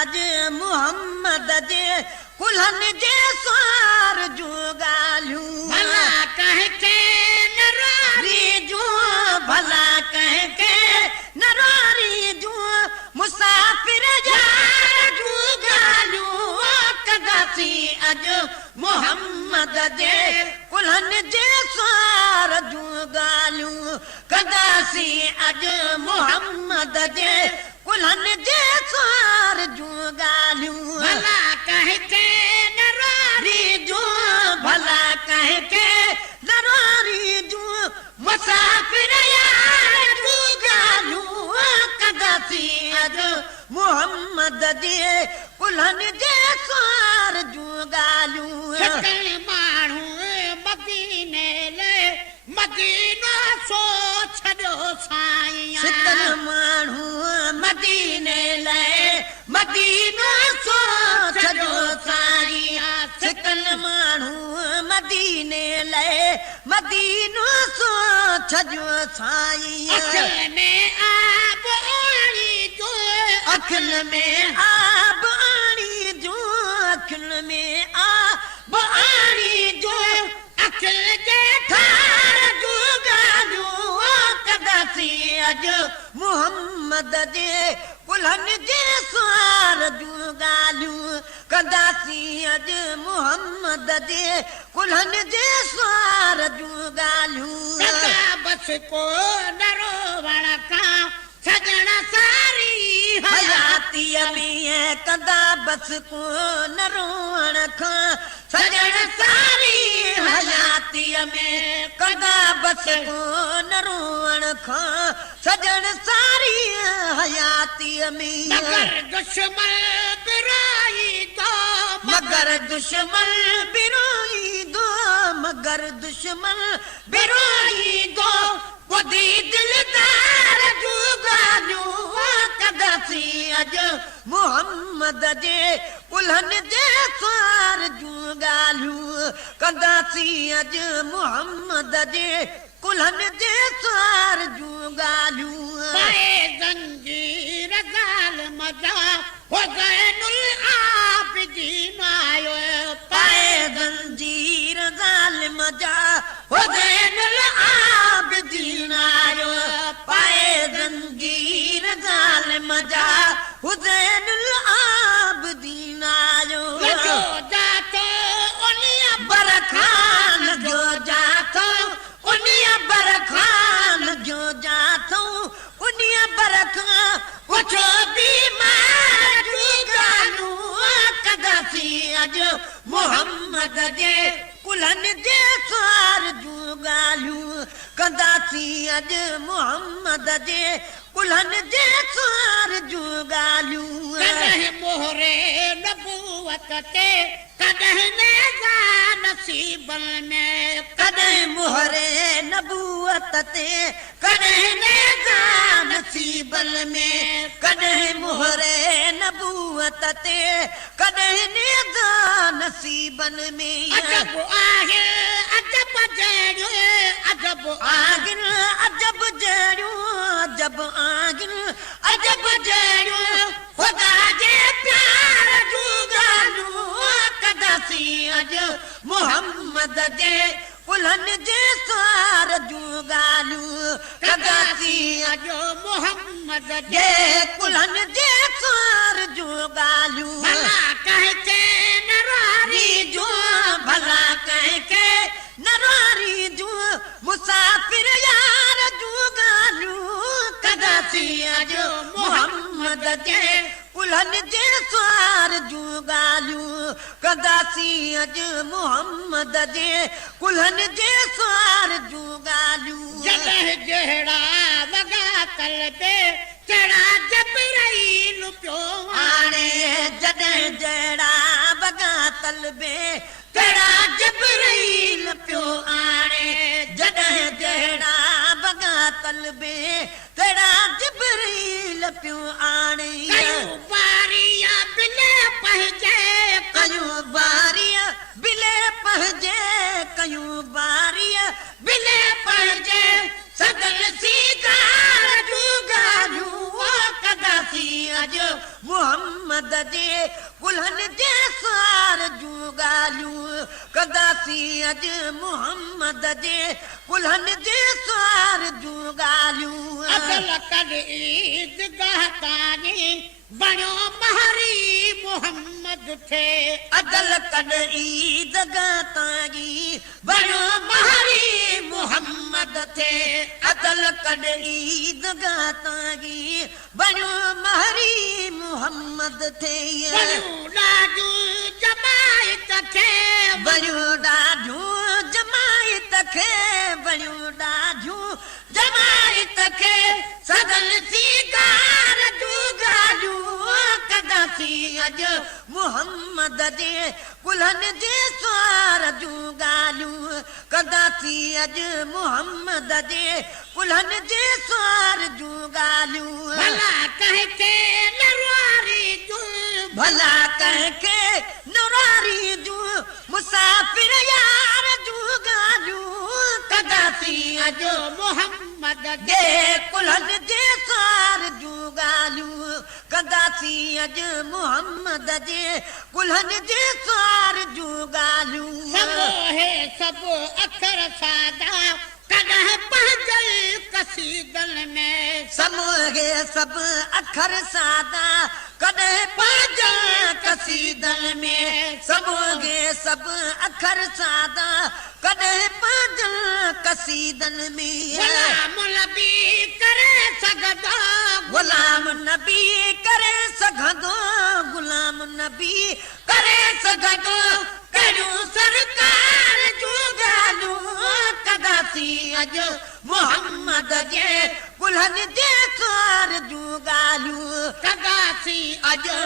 अज मोहम्मद जे कुल्हनि जे सार जूं ॻाल्हियूं भला कंहिंखे न री जूं भला कंहिंखे न रोरी जूं मुसाफ़िर यार जूं ॻाल्हियूं कंदासीं अॼु मोहम्मद जे कुल्हनि जे सार जूं ॻाल्हियूं कंदासीं अॼु मोहम्मद जे कुल्हनि जे सार जूं ॻाल्हियूं भला कंहिंखे न री जूं भला कंहिंखे न रोरी जूं मुसाफ़िर यार जूं ॻाल्हियूं कंदासीं अॼु मोहम्मद जे कुल्हनि जे सार जूं ॻाल्हियूं सकल माण्हू मदीने लाइ मदीनो सो छॾियो साईं सिकल माण्हू मदीने लाइ मदीनो सो छॾियो साईं सिकल माण्हू मदीने लाइ मदीनो सो छॾियो साईं अखियुनि में आब आणी जो अखियुनि में आब आणी जो अखियुनि में आब आणी जो अखियुनि जे ठार जूं ॻाल्हियूं कंदासीं अॼु मोहम्मद जे कुल्हनि जे सार जूं ॻाल्हियूं कंदासीं अॼु मोहम्मद जे कुल्हनि जे सार जूं ॻाल्हियूं सदा बस को न रोवण खां सजण सारी हयातीअ में कंदा बस को न रोअण खां सजण सारी हयातीअ में कंदा बस को न रोअण खां सजण सारी हयातीअ में मगर दुश्मन बिराई दो मगर दुश्मन बिरोई दो मगर दुश्मन बिरोई दो ॿुधी दिलदार जूं ॻाल्हियूं कंदासीं अॼु मोहम्मद जे कुल्हनि जे सार जूं ॻाल्हियूं कंदासीं अॼु मोहम्मद जे कुल्हनि जे सार जूं ॻाल्हियूं पाए जंजीर ज़ाल मजा हो ज़ैनुल आबिदीन आयो पाए जंजीर ज़ालिम जा हुसैनुल आबिदीन आयो पाए जंजीर ज़ालिम जा हुसैनुल आबिदीन आयो जो जातो उनिया बरखान जो जातो उनिया बरखान जो जातो उनिया बरखान उठो बीमार जूं ॻाल्हियूं कंदासीं अॼु मोहम्मद जे कुल्हनि जे सार जूं ॻाल्हियूं कंदासीं अॼु मोहम्मद जे कुल्हनि जे सार जूं ॻाल्हियूं कॾहिं मोहरे नबूवत ते कॾहिं नेज़ा नसीबनि में कॾहिं मोहरे नबूअत ते कॾहिं नेज़ा नसीबनि में कॾहिं मोहरे नबूअत ते कॾहिं नेज़ा नसीबनि में अजब आहे अजब जहिड़ियूं अजब आगिन अजब जहिड़ियूं अजब आगिन अजब जहिड़ियूं ख़ुदा जे प्यार जूं ॻाल्हियूं कंदासीं अॼु मोहम्मद जे कुल्हनि जे सार जूं ॻाल्हियूं कंदासीं अॼु मोहम्मद जे कुल्हनि जे सार जूं ॻाल्हियूं भला कंहिंखे न री जूं भला कंहिंखे न रोरी जूं मुसाफ़िर यार जूं ॻाल्हियूं कंदासीं अॼु मोहम्मद जे कुल्हनि जे सार जूं ॻाल्हियूं कंदासीं अॼु मोहम्मद जे कुल्हनि जे सार जूं ॻाल्हियूं जॾहिं जहिड़ा वॻा तलबे जहिड़ा जबराईल पियो आणे जॾहिं जहिड़ा वॻा तलबे तहिड़ा जबराईल पियो आणे जॾहिं जहिड़ा वॻा तलबे तहिड़ा जबराईल पियो आणे कयूं बारिया बिले पंहिंजे कयूं बारिया बिले पंहिंजे कयूं बारिया बिले पंहिंजे सदन सीगार जूं ॻाल्हियूं कंदासीं अॼु मुहम्मद जे कुल्हनि जे सार जूं ॻाल्हियूं कंदासीं अॼु मुहम्मद जे कुल्हनि जे सार जूं ॻाल्हियूं अदल कद ईदगाह ताईं बणियो महरी मुहम्मद थे अदल कद ईदगाह ताईं बणियो महरी मुहम्मद थे अदल कद ईदगाह ताईं बणियो महरी मुहम्मद थे बणियो ॾाढो जमायत थे बणियो ॾाढो जमायत खे बणियो ॾाढो जमायत खे सदन थी गार जूं ॻाल्हियूं कंदासीं अॼु मुहम्मद जे कुल्हनि जे सार जूं ॻाल्हियूं कंदासीं अॼु मुहम्मद जे कुल्हनि जे सार जूं ॻाल्हियूं भला कंहिंखे नरवारी जूं भला कंहिंखे नुरारी जूं मुसाफ़िर यार जूं ॻाल्हियूं कंदासीं अॼु मुहम्मद जे कुल्हनि जे सार जूं ॻाल्हियूं कंदासीं अॼु मुहम्मद जे कुल्हनि जे सार जूं ॻाल्हियूं समोहे सभु अखर सादा कॾहिं पंहिंजल कसीदन में समूहे सभु अखर सादा कॾहिं पंहिंजल कसीदन में समूहे सभु अखर सादा कॾहिं पंहिंजल कसीदन में गुलाम नबी करे सघंदो गुलाम नबी करे सघंदो गुलाम नबी करे सघंदो कहिड़ियूं सरकार जूं ॻाल्हियूं कंदासीं अॼु मुहम्मद जे कुल्हनि जे सार जूं ॻाल्हियूं कंदासीं अॼु